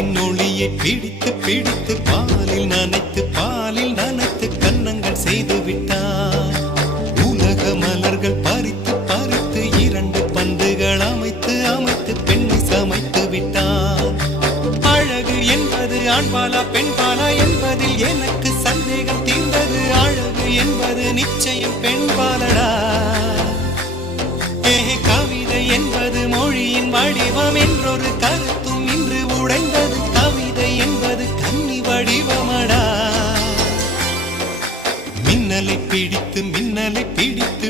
நிலவின் ஒளியை பிடித்து பிடித்து பாலில் நனைத்து கன்னங்கள் செய்து விட்டார். உலக மலர்கள் பறித்து பறித்து 2 பந்துகள் அமைத்து அமைத்து பெண்ணை சமைத்து விட்டார். அழகு என்பது ஆண்பாலா பெண்பாலா என்பதில் எனக்கு சந்தேகம் தீர்ந்தது. அழகு என்பது நிச்சயம் பெண்பாலடா. கவிதை என்பது மொழியின் வடிவம் என்றொரு கருத்தும் இன்று உடைந்தது. கவிதை என்பது கன்னி வடிவமடா. மின்னலை பிடித்து